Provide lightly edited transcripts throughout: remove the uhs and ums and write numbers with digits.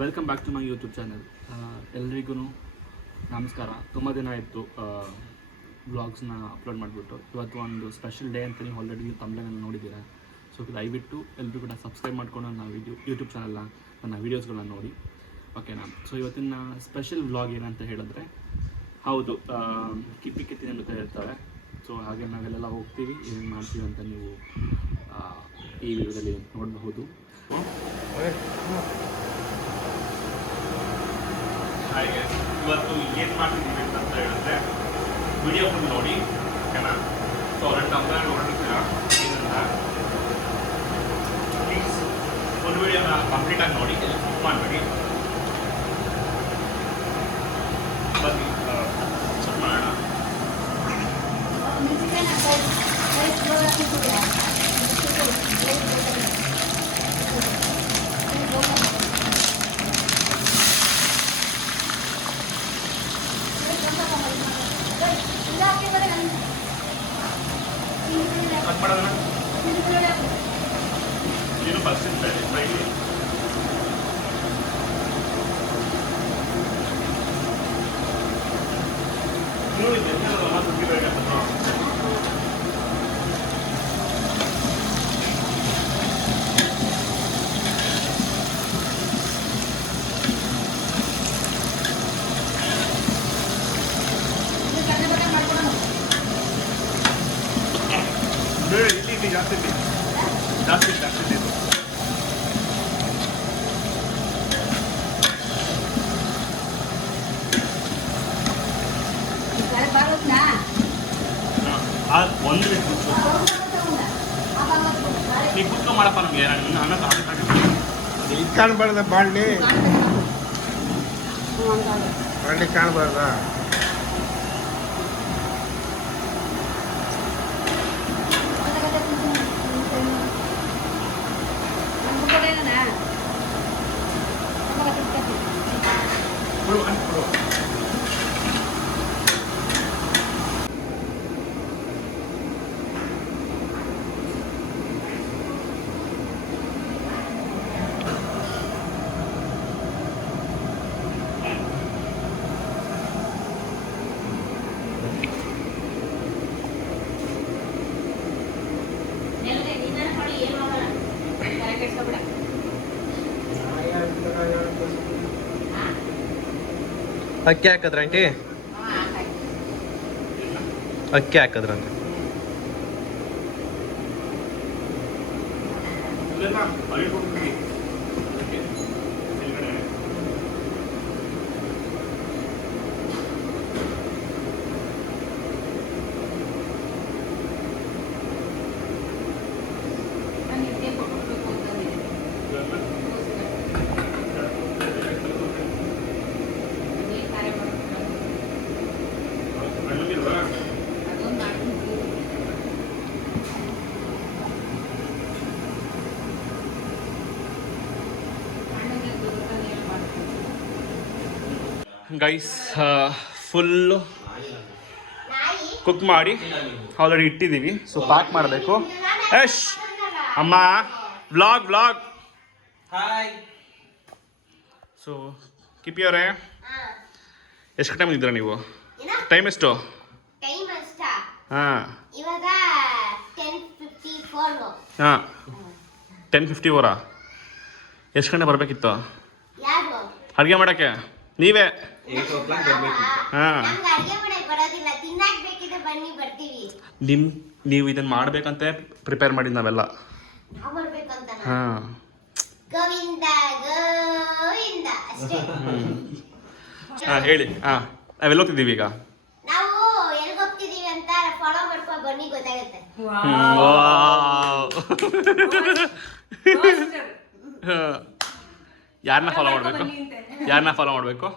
Welcome back to my YouTube channel. ಎಲ್ರಿಗೂ ನಮಸ್ಕಾರ. ತುಂಬ ದಿನ ಆಯಿತು ವ್ಲಾಗ್ಸ್ನ ಅಪ್ಲೋಡ್ ಮಾಡಿಬಿಟ್ಟು. ಇವತ್ತು ಒಂದು ಸ್ಪೆಷಲ್ ಡೇ ಅಂತ ನೀವು ಆಲ್ರೆಡಿ ತಮ್ಮಲ್ಲಿ ನೋಡಿದ್ದೀರಾ. ಸೊ ದಯವಿಟ್ಟು ಎಲ್ಲರೂ ಕೂಡ ಸಬ್ಸ್ಕ್ರೈಬ್ ಮಾಡ್ಕೊಂಡು ನನ್ನ ಯೂಟ್ಯೂಬ್ ಚಾನಲ್ನ ನನ್ನ ವೀಡಿಯೋಸ್ಗಳನ್ನ ನೋಡಿ, ಓಕೆನಾ. ಸೊ ಇವತ್ತಿನ ಸ್ಪೆಷಲ್ ವ್ಲಾಗ್ ಏನಂತ ಹೇಳಿದ್ರೆ, ಹೌದು, ಕಿತ್ತಿ ಅಂತ ಹೇಳ್ತಾರೆ. ಸೊ ಹಾಗೆ ನಾವೆಲ್ಲ ಹೋಗ್ತೀವಿ, ಏನು ಮಾಡ್ತೀವಿ ಅಂತ ನೀವು ಈ ವಿಡಿಯೋದಲ್ಲಿ ನೋಡಬಹುದು. ಹಾಗೆ ಇವತ್ತು ಏನು ಮಾಡ್ತಿದ್ದೀವಿ ಅಂತ ಹೇಳಿದ್ರೆ, ವಿಡಿಯೋ ಫುಲ್ ನೋಡಿ, ಓಕೆನಾ. ಸೊ ಅವರ ತಮ್ಮ ನೋಡಿರ್ತೀರ ಇದನ್ನ, ಪ್ಲೀಸ್ ಫುಲ್ ವಿಡಿಯೋನ ಕಂಪ್ಲೀಟಾಗಿ ನೋಡಿ, ಸ್ಕಿಪ್ ಮಾಡಬೇಡಿ. ಬನ್ನಿ ಶುರು ಮಾಡೋಣ. ಕಟ್ ಮಾಡೋದನ್ನ ಏನು ಫಸ್ಟ್ ಫ್ರೈ ನೋಡಿ, ಸುತ್ತಿಬೇಕಂತ ಜಾಸ್ತಿ ಒಂದು ನೀವು ಕುತ್ಕೊ ಮಾಡಪ್ಪ. ನಮಗೆ ಕಾಣಬಾರ್ದ ಬಾಂಡಿ ಕಾಣಬಾರ್ದ. ಅಕ್ಕಿ ಹಾಕದ್ರ ಆಂಟಿ? ಅಕ್ಕಿ ಹಾಕದ್ರಂತೆ. ಗೈಸ್, ಫುಲ್ಲು ಕುಕ್ ಮಾಡಿ ಆಲ್ರೆಡಿ ಇಟ್ಟಿದ್ದೀವಿ. ಸೊ ಪ್ಯಾಕ್ ಮಾಡಬೇಕು. ಯಶ್ ಅಮ್ಮ, ವ್ಲಾಗ್ ಹಾಯ್. ಸೊ ಕಿಪಿಯವರೇ, ಎಷ್ಟು ಟೈಮ್ ಇದ್ದೀರಾ ನೀವು? ಟೈಮ್ ಎಷ್ಟು? ಹಾಂ 10:54. ಎಷ್ಟು ಗಂಟೆ ಬರಬೇಕಿತ್ತು ಅಡುಗೆ ಮಾಡೋಕ್ಕೆ? ನೀವೇ? ಹಾಂ, ನೀವು ಇದನ್ನು ಮಾಡಬೇಕಂತ ಪ್ರಿಪೇರ್ ಮಾಡಿದ್ದು ನಾವೆಲ್ಲ. ಹಾಂ, ಹಾಂ ಹೇಳಿ. ಹಾಂ, ನಾವೆಲ್ಲ ಹೋಗ್ತಿದ್ದೀವಿ ಈಗ. ಯಾರನ್ನ ಫಾಲೋ ಮಾಡಬೇಕು?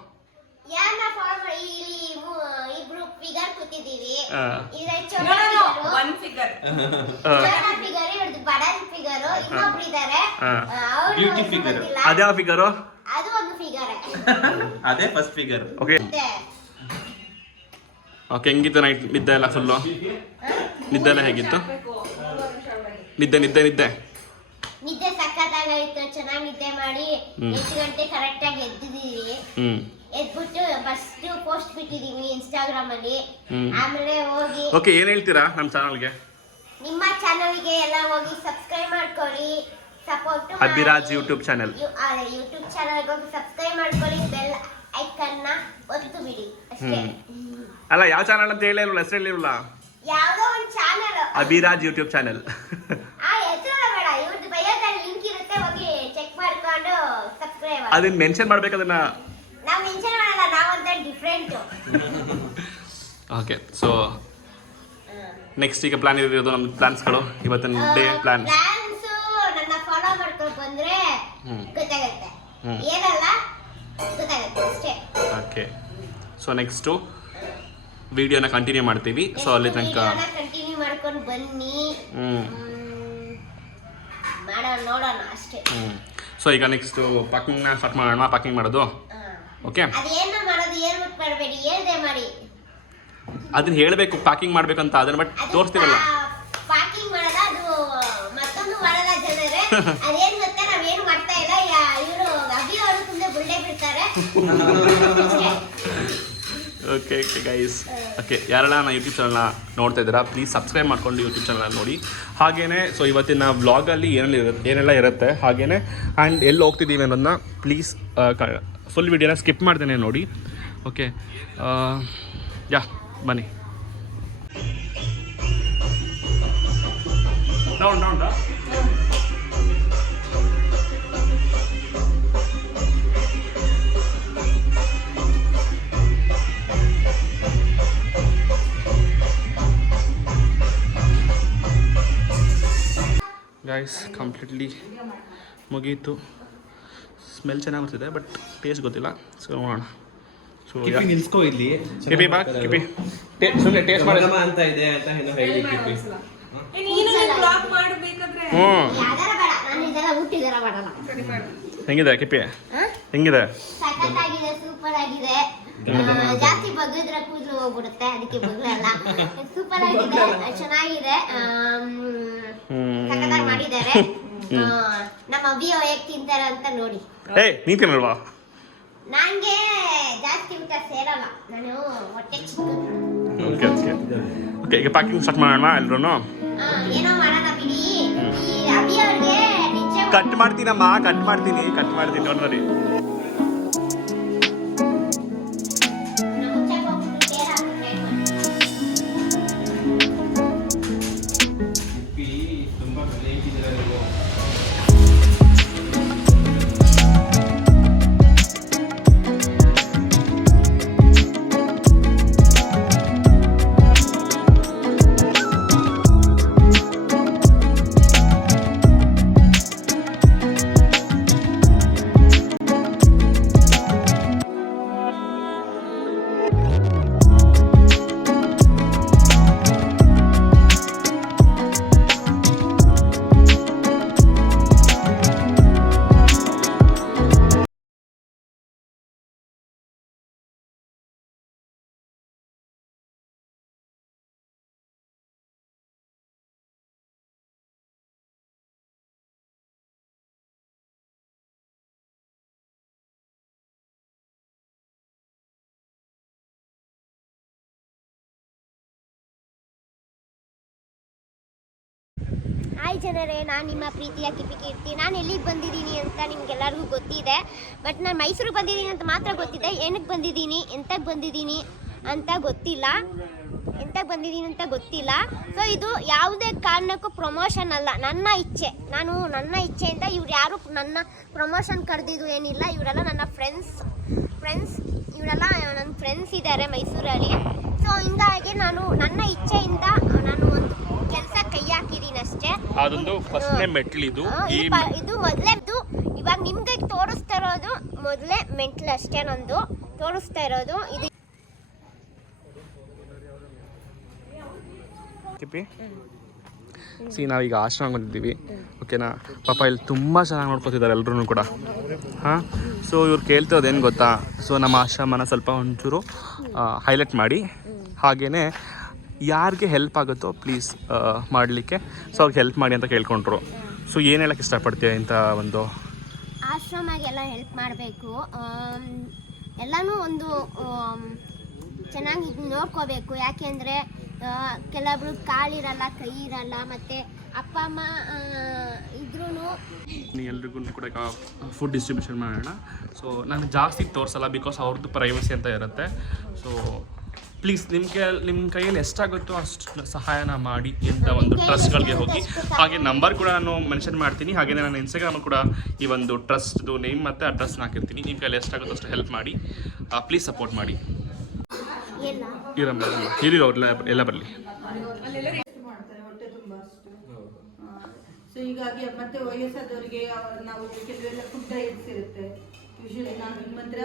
ಅದ್ಯಾವ ಫಿಗರು? ಅದೇ ಫಸ್ಟ್ ಫಿಗರ್. ಓಕೆ, ಹೆಂಗಿತ್ತು ನೈಟ್ ನಿದ್ದೆ ಎಲ್ಲ? ಫುಲ್ಲು ನಿದ್ದೆ ಎಲ್ಲ ಹೇಗಿತ್ತು? ನಿದ್ದೆ ನಿದ್ದೆ ಸಕ್ಕತ್ತಾಗಿ ಎಲ್ಲ ಇತ್ತು, ಚೆನ್ನಾಗಿ ನಿದ್ದೆ ಮಾಡಿ 8 ಗಂಟೆ ಕರೆಕ್ಟ್ ಆಗಿ ಎದ್ದಿದೀವಿ. ಎದ್ಬಿಟ್ಟು ಫಸ್ಟ್ ಪೋಸ್ಟ್ ಬಿಟ್ಟಿದೀವಿ ಇನ್ಸ್ಟಾಗ್ರಾಮ್ ಅಲ್ಲಿ. ಆಮೇಲೆ ಹೋಗಿ ಓಕೆ, ಏನ್ ಹೇಳ್ತೀರಾ ನಮ್ಮ ಚಾನಲ್ಗೆ? ನಿಮ್ಮ ಚಾನಲ್ಗೆ ಎಲ್ಲ ಹೋಗಿ ಸಬ್ಸ್ಕ್ರೈಬ್ ಮಾಡ್ಕೊಳ್ಳಿ, support Abhiraj YouTube channel. YouTube ಚಾನಲ್ಗೆ ಹೋಗಿ ಸಬ್ಸ್ಕ್ರೈಬ್ ಮಾಡ್ಕೊಳ್ಳಿ, ಬೆಲ್ ಐಕನ್ ನ ಒತ್ತು ಬಿಡಿ ಅಷ್ಟೇ. ಅಲ್ಲ, ಯಾವ ಚಾನಲ್ ಅಂತ ಹೇಳಿಲ್ವಲ್ಲ, ಹೆಸರು ಹೇಳಿಲ್ವಲ್ಲ? ಯಾವ್ದೋ ಒಂದು ಚಾನಲ್, ಅಭಿರಾಜ್ ಯೂಟ್ಯೂಬ್ ಚಾನಲ್. ಆ ಹೆಸರು ಬೇಡ, ಇವ್ರದ್ದು ಬಯೋದಲ್ಲಿ ಲಿಂಕ್ ಇರುತ್ತೆ, ಹೋಗಿ ಚೆಕ್ ಮಾಡ್ಕೊಂಡು ಸಬ್ಸ್ಕ್ರೈಬ್ ಮಾಡಿ. ಅದನ್ನ ಮೆನ್ಷನ್ ಮಾಡ್ಬೇಕು ಅದನ್ನ. ನಾವು ಮೆನ್ಷನ್ ಮಾಡಲ್ಲ, ನಾವಂತ ಡಿಫ್ರೆಂಟ್. ಓಕೆ, ಸೊ ನೆಕ್ಸ್ಟ್ ಈಗ ಪ್ಲಾನ್ ಇರೋದು ನಮ್ಮ ಪ್ಲಾನ್ಸ್ಗಳು. ಇವತ್ತಿನ ಡೇ ಪ್ಲಾನ್ಸ್ ನನ್ನ ಫಾಲೋ ಮಾಡ್ಕೊಂಡು ಬಂದ್ರೆ ಗೊತ್ತಾಗುತ್ತೆ, ಏನಲ್ಲ ಗೊತ್ತಾಗುತ್ತೆ ಅಷ್ಟೇ. ಓಕೆ, ಸೊ ನೆಕ್ಸ್ಟು ವಿಡಿಯೋನ ಕಂಟಿನ್ಯೂ ಮಾಡ್ತೀವಿ. ಸೊ ಅಲ್ಲಿ ತನಕ ಕಂಟಿನ್ಯೂ ಮಾಡ್ಕೊಂಡು ಬನ್ನಿ, ಮಾಡೋಣ, ನೋಡೋಣ ಅಷ್ಟೇ. ಸೊ ಈಗ ನೆಕ್ಸ್ಟು ಪ್ಯಾಕಿಂಗ್ನ ಸ್ಟಾರ್ಟ್ ಮಾಡೋಣ. ಪ್ಯಾಕಿಂಗ್ ಮಾಡೋದು. ಓಕೆ, ಅದೇನು ಮಾಡೋದು, ಏನು ಬಿಟ್ಟು ಮಾಡಬೇಡಿ, ಹೇಳ್ದೆ ಮಾಡಿ. ಅದನ್ನ ಹೇಳಬೇಕು, ಪ್ಯಾಕಿಂಗ್ ಮಾಡ್ಬೇಕಂತ. ಅದನ್ನ ಬಟ್ ತೋರಿಸ್ತೀವಲ್ಲ, ಪ್ಯಾಕಿಂಗ್ ಮಾಡೋದ, ಅದು ಮತ್ತೊಂದು ಮಾಡಲ್ಲ ಜನರೇ. ಅದೇನು ಗೊತ್ತಾ, ನಾವೇನು ಮಾಡ್ತಾ ಇಲ್ಲ. ಇವರು ಅಭಿ ಅವರು ಸುಮ್ಮನೆ ಬುಲ್ಡೆ ಬಿಡ್ತಾರೆ. ಓಕೆ ಓಕೆ ಗೈಸ್, ಓಕೆ, ಯಾರೆಲ್ಲ ನಾನು ಯೂಟ್ಯೂಬ್ ಚಾನಲ್ನ ನೋಡ್ತಾ ಇದ್ದೀರಾ, ಪ್ಲೀಸ್ ಸಬ್ಸ್ಕ್ರೈಬ್ ಮಾಡ್ಕೊಂಡು ಯೂಟ್ಯೂಬ್ ಚಾನಲ್ ನೋಡಿ. ಹಾಗೆಯೇ ಸೊ ಇವತ್ತಿನ ವ್ಲಾಗಲ್ಲಿ ಏನೆಲ್ಲ ಇರುತ್ತೆ, ಹಾಗೆಯೇ ಆ್ಯಂಡ್ ಎಲ್ಲಿ ಹೋಗ್ತಿದ್ದೀವಿ ಅನ್ನೋದನ್ನ ಪ್ಲೀಸ್ ಫುಲ್ ವಿಡಿಯೋನ ಸ್ಕಿಪ್ ಮಾಡ್ದೇನೆ ನೋಡಿ. ಓಕೆ, ಯಾ ಬನ್ನಿ. Down down down. Guys completely ಮುಗೀತು. ಸ್ಮೆಲ್ ಚೆನ್ನಾಗಿ ಬರ್ತಿದೆ, ಬಟ್ ಟೇಸ್ಟ್ ಗೊತ್ತಿಲ್ಲ. ಸೊ ನೋಡೋಣ. ಸೊ ನಿಲ್ಸ್ಕೋ ಇಲ್ಲಿ. ಕಿಪಿ ಬಾ, ಕಿಪಿ ಸುಮ್ಮನೆ ಟೇಸ್ಟ್ ಮಾಡಿ ಅಂತ ಇದೆ ಅಂತ ಏನೋ ಹೇಳಿ ಕಿಪಿ. ಹೆಂಗಿದೆ ಕಿಪಿ? ಹೆಂಗಿದೆ? ಸಖತ್ತಾಗಿದೆ, ಸೂಪರ್ ಆಗಿದೆ. ಜಾಸ್ತಿ ಬಗ್ಗಿದ್ರೆ ಕೂದಲು ಹೋಗ್ಬಿಡುತ್ತೆ, ಅದಕ್ಕೆ ಬಗ್ಗಲ್ಲ. ಸೂಪರ್ ಆಗಿದೆ, ಚೆನ್ನಾಗಿದೆ, ಸಖತ್ತಾಗಿ ಮಾಡಿದ್ದಾರೆ. ನಮ್ಮ ಅಭಿ ಹೇಗ್ ತಿಂತಾರೆ ಅಂತ ನೋಡಿ. ನೀನ್ ತಿನ್ನಲ್ವಾ? ನಂಗೆ ಜಾಸ್ತಿ ಊಟ ಸೇರಲ್ಲ, ನಾನು ಹೊಟ್ಟೆ ಚಿಕ್ಕದು. ಓಕೆ ಓಕೆ ಓಕೆ, ಈಗ ಪ್ಯಾಕಿಂಗ್ ಸ್ಟಾರ್ಟ್ ಮಾಡೋಣ ಎಲ್ರೂ. ಏನೋ ಮಾಡೋಣ ಬಿಡಿ. ಈ ಅಭಿ ಅವ್ರಿಗೆ ನಿಜ ಕಟ್ ಮಾಡ್ತೀನಮ್ಮ, ಕಟ್ ಮಾಡ್ತೀನಿ ನೋಡಿ. ತುಂಬಾ ಲೇಟಿದ್ದೀರಾ ನೀವು. ಹಾಯ್ ಜನರೇ, ನಾನು ನಿಮ್ಮ ಪ್ರೀತಿಯ ಕಿಪಿ ಕೀರ್ತಿ. ನಾನು ಎಲ್ಲಿಗೆ ಬಂದಿದ್ದೀನಿ ಅಂತ ನಿಮ್ಗೆಲ್ಲರಿಗೂ ಗೊತ್ತಿದೆ, ಬಟ್ ನಾನು ಮೈಸೂರಿಗೆ ಬಂದಿದ್ದೀನಿ ಅಂತ ಮಾತ್ರ ಗೊತ್ತಿದೆ. ಏನಕ್ಕೆ ಬಂದಿದ್ದೀನಿ, ಎಂತಕ್ಕೆ ಬಂದಿದ್ದೀನಿ ಅಂತ ಗೊತ್ತಿಲ್ಲ. ಸೊ ಇದು ಯಾವುದೇ ಕಾರಣಕ್ಕೂ ಪ್ರಮೋಷನ್ ಅಲ್ಲ, ನನ್ನ ಇಚ್ಛೆಯಿಂದ. ಇವ್ರು ಯಾರು ನನ್ನ ಪ್ರಮೋಷನ್ ಕರೆದಿದ್ದು ಏನಿಲ್ಲ. ಇವರೆಲ್ಲ ನನ್ನ ಫ್ರೆಂಡ್ಸ್ ಇವರೆಲ್ಲ ನನ್ನ ಫ್ರೆಂಡ್ಸ್ ಇದ್ದಾರೆ ಮೈಸೂರಲ್ಲಿ. ಸೊ ಹಿಂಗಾಗಿ ನನ್ನ ಇಚ್ಛೆಯಿಂದ ನಾನು ಒಂದು ಕೆಲಸ ಕೈ ಹಾಕಿದ್ದೀನಿ ಅಷ್ಟೇ. ಅದೊಂದು ಫಸ್ಟ್ನೇ ಮೆಟ್ಲಿದು. ಇದು ಮೊದಲೇದು. ಇವಾಗ ನಿಮ್ಗೆ ತೋರಿಸ್ತಾ ಇರೋದು ಮೊದಲೇ ಮೆಟ್ಲು ಅಷ್ಟೇ, ನಂದು ತೋರಿಸ್ತಾ ಇರೋದು ಇದು. ನಾವೀಗ ಆಶ್ರಮ ಬಂದಿದ್ದೀವಿ, ಓಕೆನಾ. ಪಾಪ ಇಲ್ಲಿ ತುಂಬ ಚೆನ್ನಾಗಿ ನೋಡ್ಕೊತಿದ್ದಾರೆ ಎಲ್ಲರೂ ಕೂಡ. ಹಾಂ, ಸೊ ಇವ್ರು ಕೇಳ್ತಿರೋದು ಏನು ಗೊತ್ತಾ, ಸೊ ನಮ್ಮ ಆಶ್ರಮನ ಸ್ವಲ್ಪ ಒಂಚೂರು ಹೈಲೈಟ್ ಮಾಡಿ, ಹಾಗೆಯೇ ಯಾರಿಗೆ ಹೆಲ್ಪ್ ಆಗುತ್ತೋ ಪ್ಲೀಸ್ ಮಾಡಲಿಕ್ಕೆ, ಸೊ ಅವ್ರಿಗೆ ಹೆಲ್ಪ್ ಮಾಡಿ ಅಂತ ಕೇಳ್ಕೊಂಡ್ರು. ಸೊ ಏನು ಹೇಳಕ್ಕೆ ಇಷ್ಟಪಡ್ತೀಯ ಇಂಥ ಒಂದು ಆಶ್ರಮಗೆಲ್ಲ ಹೆಲ್ಪ್ ಮಾಡಬೇಕು, ಎಲ್ಲನೂ ಒಂದು ಚೆನ್ನಾಗಿ ನೋಡ್ಕೋಬೇಕು. ಯಾಕೆಂದರೆ ಕೆಲವೊಬ್ರು ಕಾಲಿರಲ್ಲ, ಕೈ ಇರಲ್ಲ, ಮತ್ತು ಅಪ್ಪ ಅಮ್ಮ ಇದ್ರೂ ಎಲ್ರಿಗೂ ಕೂಡ ಫುಡ್ ಡಿಸ್ಟ್ರಿಬ್ಯೂಷನ್ ಮಾಡೋಣ. ಸೊ ನಾನು ಜಾಸ್ತಿ ತೋರಿಸಲ್ಲ, ಬಿಕಾಸ್ ಅವ್ರದ್ದು ಪ್ರೈವಸಿ ಅಂತ ಇರುತ್ತೆ. ಸೊ ಪ್ಲೀಸ್ ನಿಮ್ಮ ಕೈಯಲ್ಲಿ ಎಷ್ಟಾಗುತ್ತೋ ಅಷ್ಟು ಸಹಾಯನ ಮಾಡಿ ಇಂಥ ಒಂದು ಟ್ರಸ್ಟ್ಗಳಿಗೆ ಹೋಗಿ. ಹಾಗೆ ನಂಬರ್ ಕೂಡ ನಾನು ಮೆನ್ಷನ್ ಮಾಡ್ತೀನಿ. ಹಾಗೆಯೇ ನಾನು ಇನ್ಸ್ಟಾಗ್ರಾಮಲ್ಲಿ ಕೂಡ ಈ ಒಂದು ಟ್ರಸ್ಟ್ದು ನೇಮ್ ಮತ್ತು ಅಡ್ರೆಸ್ನ ಹಾಕಿರ್ತೀನಿ. ನಿಮ್ಮ ಕೈಯಲ್ಲಿ ಎಷ್ಟಾಗುತ್ತೋ ಅಷ್ಟು ಹೆಲ್ಪ್ ಮಾಡಿ, ಪ್ಲೀಸ್ ಸಪೋರ್ಟ್ ಮಾಡಿ. ಹಿರಿಯರು ಅವ್ರೆಲ್ಲ ಎಲ್ಲ ಬರಲಿ. ಸೊ ಹೀಗಾಗಿ ಮತ್ತೆ ವಯಸ್ಸಾದವರಿಗೆ ನಾವು ಕೆಲವೆಲ್ಲ ಫುಡ್ ಡಯಟ್ಸ್ ಇರುತ್ತೆ. ಯೂಶಲಿ ನಾನು ನಿಮ್ಮ ಹತ್ರ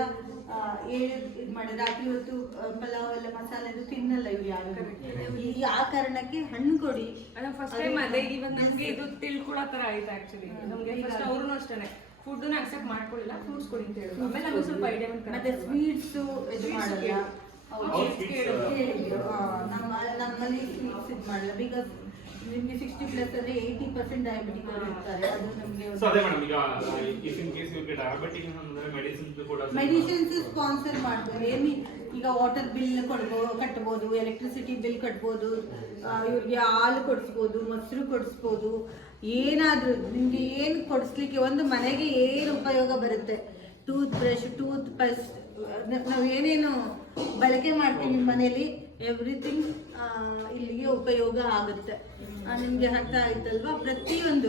ಇದು ಮಾಡಿ ರಾತ್ರಿ ಹೊತ್ತು ಪಲಾವ್ ಎಲ್ಲ ಮಸಾಲೆದು ತಿನ್ನಲ್ಲ ಇವ್ರು ಯಾರು. ಆ ಕಾರಣಕ್ಕೆ ಹಣ್ಣು ಕೊಡಿ. ಫಸ್ಟ್ ಟೈಮ್ ಅದೇ ಇವಾಗ ನಮ್ಗೆ ಇದು ತಿಳ್ಕೊಳ್ಳೋ ತರ ಆಯ್ತು. ಆಕ್ಚುಲಿ ನಮ್ಗೆ ಫಸ್ಟ್ ಅವ್ರು ಅಷ್ಟೇ ಫುಡ್ ಅಕ್ಸೆಪ್ಟ್ ಮಾಡ್ಕೊಳ್ಳಿಲ್ಲ, ಫ್ರೂಟ್ಸ್ ಕೊಡಿ ಅಂತ ಹೇಳಿದ್ರು. ಆಮೇಲೆ ನಮ್ಗೆ ಸ್ವಲ್ಪ ಐಡಿಯಾ ಮತ್ತೆ ಸ್ವೀಟ್ಸ್ ಇದು ಮಾಡಲ್ಲ, ನಮ್ಮಲ್ಲಿ ಸ್ವೀಟ್ಸ್ ಇದು ಮಾಡಲ್ಲ. ಬಿಕಾಸ್ ನಿಮಗೆ 60+ ಅಂದ್ರೆ 80% ಡಯಾಬಿಟಿಕ್ ಅವರು ಇರ್ತಾರೆ. ಅದು ನಮಗೆ ಮೆಡಿಸಿನ್ಸ್ ಸ್ಪಾನ್ಸರ್ ಮಾಡ್ಬೋದು. ಈಗ ವಾಟರ್ ಬಿಲ್ ಕಟ್ಬೋದು, ಎಲೆಕ್ಟ್ರಿಸಿಟಿ ಬಿಲ್ ಕಟ್ಬೋದು, ಇವ್ರಿಗೆ ಹಾಲು ಕೊಡಿಸ್ಬೋದು, ಮೊಸರು ಕೊಡಿಸ್ಬೋದು. ಏನಾದರೂ ನಿಮಗೆ ಏನು ಕೊಡಿಸ್ಲಿಕ್ಕೆ ಒಂದು ಮನೆಗೆ ಏನು ಉಪಯೋಗ ಬರುತ್ತೆ, ಟೂತ್ ಬ್ರಷ್, ಟೂತ್ ಪೇಸ್ಟ್, ನಾವು ಏನೇನು ಬಳಕೆ ಮಾಡ್ತೀವಿ ಮನೆಯಲ್ಲಿ ಎವ್ರಿಥಿಂಗ್ ಇಲ್ಲಿಗೆ ಉಪಯೋಗ ಆಗುತ್ತೆ. ನಿಮಗೆ ಅರ್ಥ ಆಯ್ತಲ್ವಾ? ಪ್ರತಿಯೊಂದು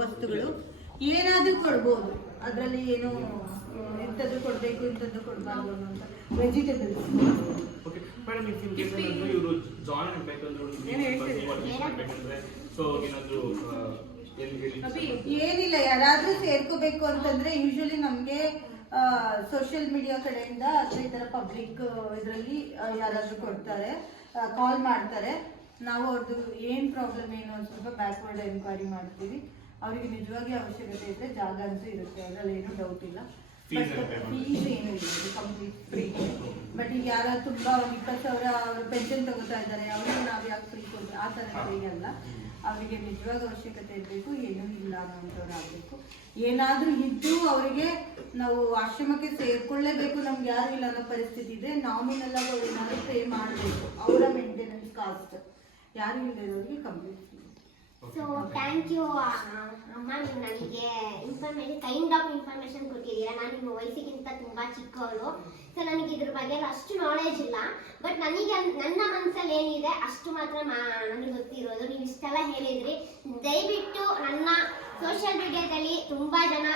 ವಸ್ತುಗಳು ಏನಾದರೂ ಕೊಡ್ಬೋದು. ಅದರಲ್ಲಿ ಏನು ಇಂಥದ್ದು ಕೊಡಬೇಕು, ಇಂಥದ್ದು ಕೊಡಬಾರ್ದು ಅಂತ. ವೆಜಿಟೇಬಲ್ಸ್ ಏನಿಲ್ಲ, ಯಾರಾದರೂ ಸೇರ್ಕೋಬೇಕು ಅಂತಂದ್ರೆ ಯೂಶಲಿ ನಮಗೆ ಸೋಷಿಯಲ್ ಮೀಡಿಯಾ ಕಡೆಯಿಂದ ಅಥವಾ ಈ ಥರ ಪಬ್ಲಿಕ್ ಇದರಲ್ಲಿ ಯಾರಾದರೂ ಕೊಡ್ತಾರೆ, ಕಾಲ್ ಮಾಡ್ತಾರೆ. ನಾವು ಅವ್ರದ್ದು ಏನು ಪ್ರಾಬ್ಲಮ್ ಏನು ಅಂತ ಸ್ವಲ್ಪ ಬ್ಯಾಕ್ವರ್ಡ್ ಎನ್ಕ್ವೈರಿ ಮಾಡ್ತೀವಿ. ಅವರಿಗೆ ನಿಜವಾಗಿ ಅವಶ್ಯಕತೆ ಇದ್ದರೆ ಜಾಗ ಅಂತೂ ಇರುತ್ತೆ, ಅದರಲ್ಲಿ ಏನೂ ಡೌಟ್ ಇಲ್ಲ. ಬಟ್ ಫೀಸ್ ಏನು ಇಲ್ಲ, ಕಂಪ್ಲೀಟ್ ಫ್ರೀ. ಬಟ್ ಈಗ ಯಾರು ತುಂಬ 20,000 ಪೆನ್ಷನ್ ತಗೋತಾ ಇದ್ದಾರೆ, ಅವ್ರಿಗೆ ನಾವು ಯಾಕೆ ಫ್ರೀ ಕೊಡ್ತೀವಿ? ಆ ಥರ ಫ್ರೀ ಅಲ್ಲ. ಅವರಿಗೆ ನಿಜವಾಗ ಅವಶ್ಯಕತೆ ಇರಬೇಕು, ಏನೂ ಇಲ್ಲ ಅನ್ನೋಂಥವ್ರು ಆಗಬೇಕು. ಏನಾದರೂ ಇದ್ದು ಅವರಿಗೆ ನಾವು ಆಶ್ರಮಕ್ಕೆ ಸೇರ್ಕೊಳ್ಳೇಬೇಕು, ನಮ್ಗೆ ಯಾರು ಇಲ್ಲ ಅನ್ನೋ ಪರಿಸ್ಥಿತಿ ಇದೆ, ನಾಮಿನಲ್ ಆಗಿ ಅವ್ರು ಏನಾದರೂ ಪೇ ಮಾಡಬೇಕು. ಅವರ ಮೇಂಟೆನೆನ್ಸ್ ಕಾಸ್ಟ್ ಯಾರು ಇಲ್ಲದವ್ರಿಗೆ ಕಂಪ್ಲೀಟ್. ಸೊ ಥ್ಯಾಂಕ್ ಯು ಅಮ್ಮ, ನೀವು ನನಗೆ ಕೈಂಡ್ ಆಫ್ ಇನ್ಫಾರ್ಮೇಶನ್ ಕೊಟ್ಟಿದ್ದೀರಾ. ನಾನು ನಿಮ್ಮ ವಯಸ್ಸಿಗಿಂತ ತುಂಬ ಚಿಕ್ಕವಳು, ಸೊ ನನಗೆ ಇದ್ರ ಬಗ್ಗೆ ಅಷ್ಟು ನಾಲೆಜ್ ಇಲ್ಲ. ಬಟ್ ನನಗೆ ನನ್ನ ಮನಸ್ಸಲ್ಲಿ ಏನಿದೆ ಅಷ್ಟು ಮಾತ್ರ ನನಗೆ ಗೊತ್ತಿರೋದು. ನೀವು ಇಷ್ಟೆಲ್ಲ ಹೇಳಿದ್ರಿ. ದಯವಿಟ್ಟು ನನ್ನ ಸೋಷಿಯಲ್ ಮೀಡಿಯಾದಲ್ಲಿ ತುಂಬ ಜನ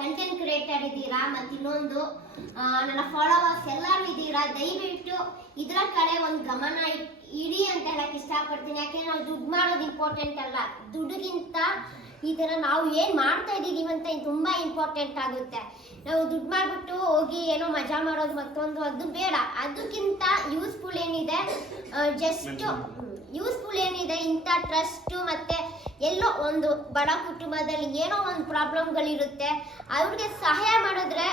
ಕಂಟೆಂಟ್ ಕ್ರಿಯೇಟರ್ ಇದ್ದೀರಾ, ಮತ್ತು ಇನ್ನೊಂದು ನನ್ನ ಫಾಲೋವರ್ಸ್ ಎಲ್ಲರೂ ಇದ್ದೀರಾ. ದಯವಿಟ್ಟು ಇದರ ಕಡೆ ಒಂದು ಗಮನ ಇಡಿ ಅಂತ ಹೇಳಕ್ಕೆ ಇಷ್ಟಪಡ್ತೀನಿ. ಯಾಕೆಂದ್ರೆ ನಾವು ದುಡ್ಡು ಮಾಡೋದು ಇಂಪಾರ್ಟೆಂಟ್ ಅಲ್ಲ, ದುಡ್ಡಿಗಿಂತ ಈ ಥರ ನಾವು ಏನು ಮಾಡ್ತಾ ಇದ್ದೀವಿ ಅಂತ ತುಂಬ ಇಂಪಾರ್ಟೆಂಟ್ ಆಗುತ್ತೆ. ನಾವು ದುಡ್ಡು ಮಾಡಿಬಿಟ್ಟು ಹೋಗಿ ಏನೋ ಮಜಾ ಮಾಡೋದು ಮತ್ತೊಂದು, ಅದು ಬೇಡ. ಅದಕ್ಕಿಂತ ಯೂಸ್ಫುಲ್ ಏನಿದೆ, ಜಸ್ಟ್ ಯೂಸ್ಫುಲ್ ಏನಿದೆ ಇಂಥ ಟ್ರಸ್ಟು, ಮತ್ತು ಎಲ್ಲೋ ಒಂದು ಬಡ ಕುಟುಂಬದಲ್ಲಿ ಏನೋ ಒಂದು ಪ್ರಾಬ್ಲಮ್ಗಳಿರುತ್ತೆ, ಅವ್ರಿಗೆ ಸಹಾಯ ಮಾಡಿದ್ರೆ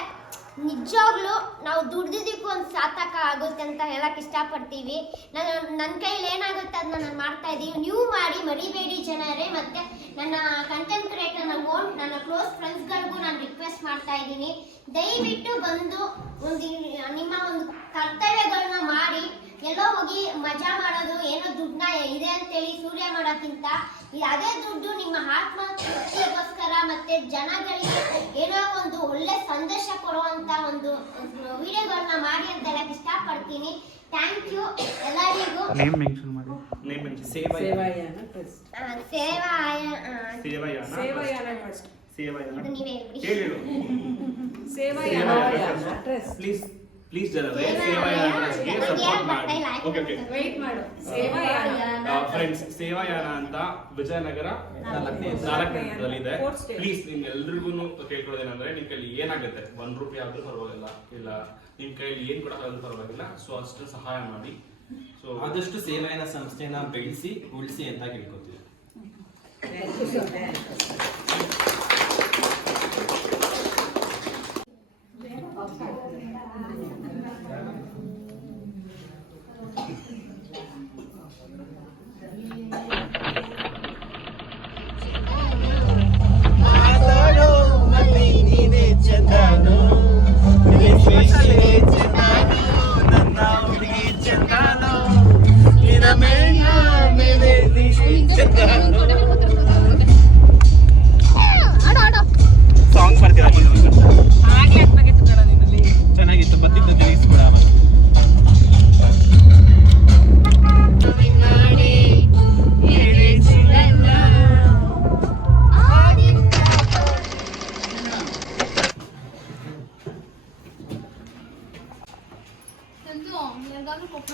ನಿಜವಾಗ್ಲೂ ನಾವು ದುಡ್ದಿದ್ದಕ್ಕೂ ಒಂದು ಸಾರ್ಥಕ ಆಗುತ್ತೆ ಅಂತ ಹೇಳಕ್ಕೆ ಇಷ್ಟಪಡ್ತೀವಿ. ನನ್ನ ಕೈಯಲ್ಲಿ ಏನಾಗುತ್ತೆ ಅದನ್ನ ನಾನು ಮಾಡ್ತಾ ಇದ್ದೀವಿ. ನೀವು ಮಾಡಿ, ಮರಿಬೇಡಿ ಜನರೇ. ಮತ್ತು ನನ್ನ ಕಂಟೆಂಟ್ ಕ್ರಿಯೇಟರ್ ನನ್ನ ಕ್ಲೋಸ್ ಫ್ರೆಂಡ್ಸ್ಗಳಿಗೂ ನಾನು ರಿಕ್ವೆಸ್ಟ್ ಮಾಡ್ತಾ ಇದ್ದೀನಿ, ದಯವಿಟ್ಟು ಬಂದು ನಿಮ್ಮ ಒಂದು ಕರ್ತವ್ಯಗಳನ್ನ ಮಾಡಿ. ಎಲ್ಲೋ ಹೋಗಿ ಮಜಾ ಮಾಡೋದು, ಏನೋ ದುಡ್ಡನ್ನ ಇದೆ ಅಂತೇಳಿ ಸೂರ್ಯ ಮಾಡೋಕ್ಕಿಂತ ಅದೇ ದುಡ್ಡು ನಿಮ್ಮ ಆತ್ಮ ತೃಪ್ತಿಗೋಸ್ಕರ ಮತ್ತು ಜನಗಳಿಗೆ ಏನೋ ಒಂದು ಒಳ್ಳೆ ಸಂದೇಶ ಕೊಡುವಂಥ ಒಂದು ವಿಡಿಯೋಗಳನ್ನ ಮಾಡಿ ಅಂತ ಹೇಳಕ್ಕೆ ಇಷ್ಟಪಡ್ತೀನಿ. ಥ್ಯಾಂಕ್ ಯು ಎಲ್ಲರಿಗೂ. ಪ್ಲೀಸ್ ಜನರೇ, ಸೇವಾಯಾನಗೆ ಸಪೋರ್ಟ್ ಮಾಡಿ. ಓಕೆ ಫ್ರೆಂಡ್ಸ್, ಸೇವಾಯಾನ ಅಂತ ವಿಜಯನಗರ 4ನೇದಲ್ಲಿದೆ. ಪ್ಲೀಸ್ ನಿಮ್ಗೆಲ್ರಿಗೂ ಕೇಳ್ಕೊಳ್ಳೋದೇನಂದ್ರೆ, ನಿಮ್ಮ ಕೈಲಿ ಏನಾಗುತ್ತೆ, 1 ರೂಪಾಯಿ ಆದ್ರೂ ಪರವಾಗಿಲ್ಲ, ಇಲ್ಲ ನಿಮ್ಮ ಕೈಲಿ ಏನು ಕೊಡೋಕ್ಕಾದ್ರೂ ಪರವಾಗಿಲ್ಲ, ಸೊ ಅಷ್ಟು ಸಹಾಯ ಮಾಡಿ. ಸೊ ಆದಷ್ಟು ಸೇವಾಯನ ಸಂಸ್ಥೆನ ಬೆಳೆಸಿ ಉಳಿಸಿ ಅಂತ ಕೇಳ್ಕೊತೀವಿ.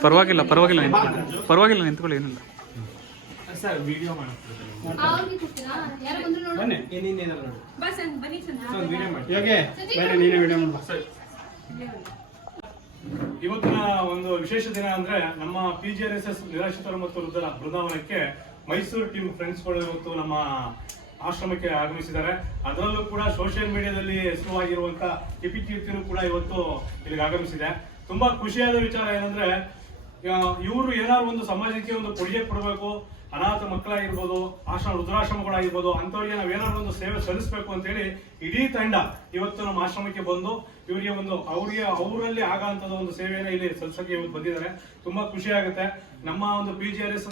ಪರವಾಗಿಲ್ಲ ಪರವಾಗಿಲ್ಲ ನಿಂತ್ಕೊಳ್ಳಿ ಏನಿಲ್ಲ. ಸರ್ ವಿಡಿಯೋ ಮಾಡ್ತಾರೆ ಬಸ್ ಬನ್ನಿ ಚಂದ್ರ. ಯೋಗಿ ಬೇರೆ ನೀನೇ ವಿಡಿಯೋ ಮಾಡು. ಇವತ್ತಿನ ಒಂದು ವಿಶೇಷ ದಿನ ಅಂದ್ರೆ ನಮ್ಮ PGRSS ನಿರಾಶ್ರಿತರ ಮತ್ತು ವೃದ್ಧರ ಬೃಂದಾವನಕ್ಕೆ ಮೈಸೂರು ಟೀಮ್ ಫ್ರೆಂಡ್ಸ್ಗಳು ಇವತ್ತು ನಮ್ಮ ಆಶ್ರಮಕ್ಕೆ ಆಗಮಿಸಿದ್ದಾರೆ. ಅದರಲ್ಲೂ ಕೂಡ ಸೋಷಿಯಲ್ ಮೀಡಿಯಾದಲ್ಲಿ ಹೆಸರುವಾಗಿರುವಂತ ಕೀರ್ತಿನೂ ಕೂಡ ಇವತ್ತು ಇಲ್ಲಿಗೆ ಆಗಮಿಸಿದೆ. ತುಂಬಾ ಖುಷಿಯಾದ ವಿಚಾರ ಏನಂದ್ರೆ ಇವರು ಏನಾದ್ರು ಒಂದು ಸಮಾಜಕ್ಕೆ ಒಂದು ಕೊಡುಗೆ ಕೊಡಬೇಕು, ಅನಾಥ ಮಕ್ಕಳಾಗಿರ್ಬೋದು, ವೃದ್ಧಾಶ್ರಮಗಳಾಗಿರ್ಬೋದು, ಅಂಥವ್ರಿಗೆ ನಾವು ಏನಾದ್ರು ಒಂದು ಸೇವೆ ಸಲ್ಲಿಸಬೇಕು ಅಂತ ಹೇಳಿ ಇಡೀ ತಂಡ ಇವತ್ತು ನಮ್ಮ ಆಶ್ರಮಕ್ಕೆ ಬಂದು ಇವರಿಗೆ ಒಂದು ಅವರಲ್ಲಿ ಆಗಂತದ ಒಂದು ಸೇವೆಯನ್ನು ಇಲ್ಲಿ ಸಲ್ಲಿಸಕ್ಕೆ ಇವತ್ತು ಬಂದಿದ್ದಾರೆ. ತುಂಬಾ ಖುಷಿ ಆಗುತ್ತೆ. ನಮ್ಮ ಒಂದು PGRS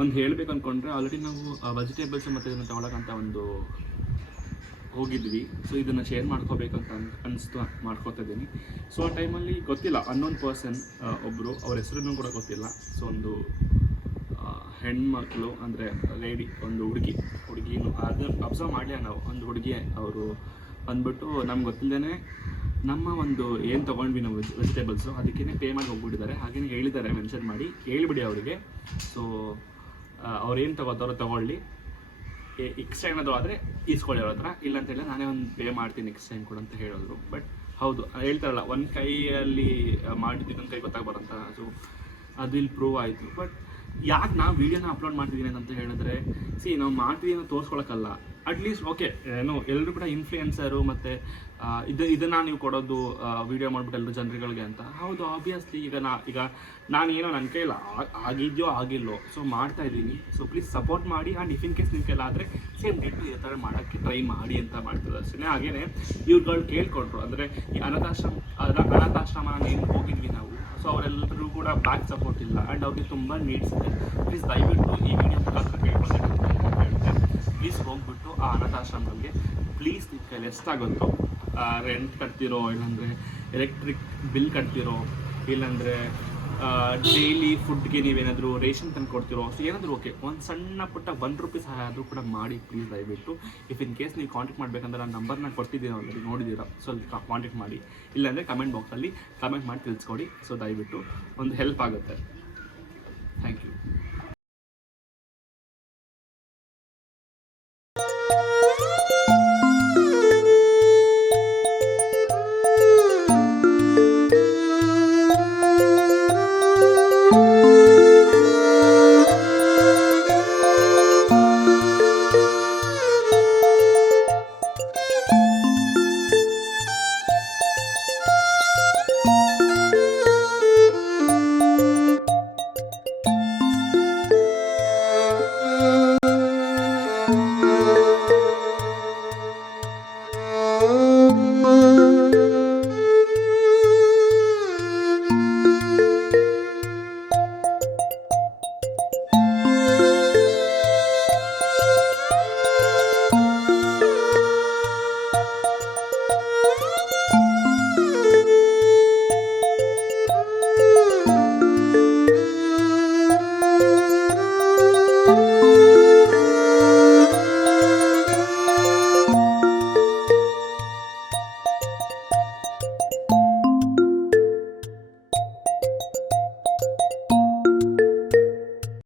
ಒಂದು ಹೇಳಬೇಕು ಅಂದ್ಕೊಂಡ್ರೆ ಆಲ್ರೆಡಿ ನಾವು ವೆಜಿಟೇಬಲ್ಸ್ ಮತ್ತು ಇದನ್ನು ತಗೊಳಕ್ಕಂತ ಒಂದು ಹೋಗಿದ್ವಿ. ಸೊ ಇದನ್ನು ಶೇರ್ ಮಾಡ್ಕೋಬೇಕು ಅಂತ ಅನಿಸ್ತು, ಮಾಡ್ಕೋತಾ ಇದ್ದೀನಿ. ಸೊ ಆ ಟೈಮಲ್ಲಿ ಗೊತ್ತಿಲ್ಲ, ಅನ್ನೋನ್ ಪರ್ಸನ್ ಒಬ್ಬರು, ಅವ್ರ ಹೆಸರನ್ನು ಕೂಡ ಗೊತ್ತಿಲ್ಲ. ಸೊ ಒಂದು ಹೆಣ್ಮಕ್ಳು ಅಂದರೆ ಲೇಡಿ, ಒಂದು ಹುಡುಗಿನೂ ಅದು ಅಬ್ಸರ್ವ್ ಮಾಡಲಿಲ್ಲ ನಾವು. ಒಂದು ಹುಡುಗಿ ಅವರು ಬಂದ್ಬಿಟ್ಟು ನಮ್ಗೆ ಗೊತ್ತಿಲ್ಲದೇ ನಮ್ಮ ಒಂದು ಏನು ತೊಗೊಂಡ್ವಿ ನಾವು ವೆಜಿಟೇಬಲ್ಸು ಅದಕ್ಕೇ ಪೇ ಮಾಡಿ ಹೋಗ್ಬಿಟ್ಟಿದ್ದಾರೆ. ಹಾಗೆಯೇ ಹೇಳಿದ್ದಾರೆ, ಮೆನ್ಷನ್ ಮಾಡಿ ಹೇಳಿಬಿಡಿ ಅವರಿಗೆ. ಸೊ ಅವ್ರೇನು ತಗೋತಾರೋ ತಗೊಳ್ಳಿ, ಎಕ್ಸ್ಟ್ರಾ ಏನಾದರೂ ಆದರೆ ಈಸ್ಕೊಳ್ಳಿ ಅವ್ರ ಹತ್ರ, ಇಲ್ಲ ಅಂತೇಳಿ ನಾನೇ ಒಂದು ಪೇ ಮಾಡ್ತೀನಿ ನೆಕ್ಸ್ಟ್ ಟೈಮ್ ಕೂಡ ಅಂತ ಹೇಳಿದ್ರು. ಬಟ್ ಹೌದು ಹೇಳ್ತಾರಲ್ಲ, ಒಂದು ಕೈಯಲ್ಲಿ ಮಾಡಿದ್ದು ಇನ್ನೊಂದು ಕೈ ಗೊತ್ತಾಗ್ಬಾರಂತ. ಸೊ ಅದು ಇಲ್ಲಿ ಪ್ರೂವ್ ಆಯಿತು. ಬಟ್ ಯಾಕೆ ನಾವು ವೀಡಿಯೋನ ಅಪ್ಲೋಡ್ ಮಾಡ್ತಿದ್ದೀನಿ ಅಂತ ಹೇಳಿದ್ರೆ, ನಾವು ಮಾಡ್ತಿದ್ದೀವಿ ಅಂತ ತೋರಿಸ್ಕೊಳಕ್ಕಲ್ಲ. ಅಟ್ಲೀಸ್ಟ್ ಓಕೆ, ಏನು ಎಲ್ಲರೂ ಕೂಡ ಇನ್ಫ್ಲೂಯೆನ್ಸರು ಮತ್ತು ಇದನ್ನು ನೀವು ಕೊಡೋದು ವೀಡಿಯೋ ಮಾಡಿಬಿಟ್ಟು ಎಲ್ಲರೂ ಜನರುಗಳಿಗೆ ಅಂತ. ಹೌದು, ಆಬ್ವಿಯಸ್ಲಿ ಈಗ ನಾನೇನೋ ನನ್ನ ಕೈಯಲ್ಲಿ ಆಗಿದೆಯೋ ಆಗಿಲ್ಲೋ, ಸೊ ಮಾಡ್ತಾಯಿದ್ದೀನಿ. ಸೊ ಪ್ಲೀಸ್ ಸಪೋರ್ಟ್ ಮಾಡಿ. ಆ್ಯಂಡ್ ಇಫ್ ಇನ್ ಕೇಸ್ ನಿಮ್ಮ ಕೈಲಾದರೆ ಸೇಮ್ ಡಿಟ್ಟು ಈ ಥರ ಮಾಡೋಕ್ಕೆ ಟ್ರೈ ಮಾಡಿ ಅಂತ ಮಾಡ್ತಾರೆ ಅಷ್ಟೇ. ಹಾಗೇ ಇವ್ರುಗಳು ಕೇಳ್ಕೊಂಡ್ರು, ಅಂದರೆ ಈ ಅನಾಥಾಶ್ರಮ ಏನು ಹೋಗಿದ್ವಿ ನಾವು. ಸೊ ಅವರೆಲ್ಲರೂ ಕೂಡ ಬ್ಯಾಕ್ ಸಪೋರ್ಟ್ ಇಲ್ಲ ಆ್ಯಂಡ್ ಅವ್ರಿಗೆ ತುಂಬ ನೀಡ್ಸ್ ಇದೆ. ಪ್ಲೀಸ್ ದಯವಿಟ್ಟು ಈ ವಿಡಿಯೋ ಮುಖಾಂತರ ಕೇಳ್ಕೊಳ್ಬೇಕು ಅಂತ ಹೇಳ್ತಾರೆ. ಪ್ಲೀಸ್ ಹೋಗ್ಬಿಟ್ಟು ಆ ಅನಾಥಾಶ್ರಮಗಳಿಗೆ ಪ್ಲೀಸ್ ನಿಮ್ಮ ಕೈಲಿ ಎಷ್ಟಾಗುತ್ತೋ, ರೆಂಟ್ ಕಟ್ತಿರೋ, ಇಲ್ಲಾಂದರೆ ಎಲೆಕ್ಟ್ರಿಕ್ ಬಿಲ್ ಕಟ್ತಿರೋ, ಇಲ್ಲಾಂದರೆ ಡೈಲಿ ಫುಡ್ಗೆ ನೀವೇನಾದರೂ ರೇಷನ್ ತಂದು ಕೊಡ್ತಿರೋ, ಸೊ ಏನಾದರೂ ಓಕೆ, ಒಂದು ಸಣ್ಣ ಪುಟ್ಟ ₹1 ಸಹಾಯ ಆದರೂ ಕೂಡ ಮಾಡಿ ಪ್ಲೀಸ್ ದಯವಿಟ್ಟು. ಇಫ್ ಇನ್ ಕೇಸ್ ನೀವು ಕಾಂಟ್ಯಾಕ್ಟ್ ಮಾಡಬೇಕಂದ್ರೆ ನಾನು ನಂಬರ್ನ ಕೊಡ್ತಿದ್ದೀನಿ ಆಲ್ರೆಡಿ, ನೋಡಿದ್ದೀರಾ. ಸೊ ಕಾಂಟ್ಯಾಕ್ಟ್ ಮಾಡಿ, ಇಲ್ಲಾಂದರೆ ಕಮೆಂಟ್ ಬಾಕ್ಸಲ್ಲಿ ಕಮೆಂಟ್ ಮಾಡಿ ತಿಳಿಸ್ಕೊಡಿ. ಸೊ ದಯವಿಟ್ಟು ಒಂದು ಹೆಲ್ಪ್ ಆಗುತ್ತೆ. Thank you.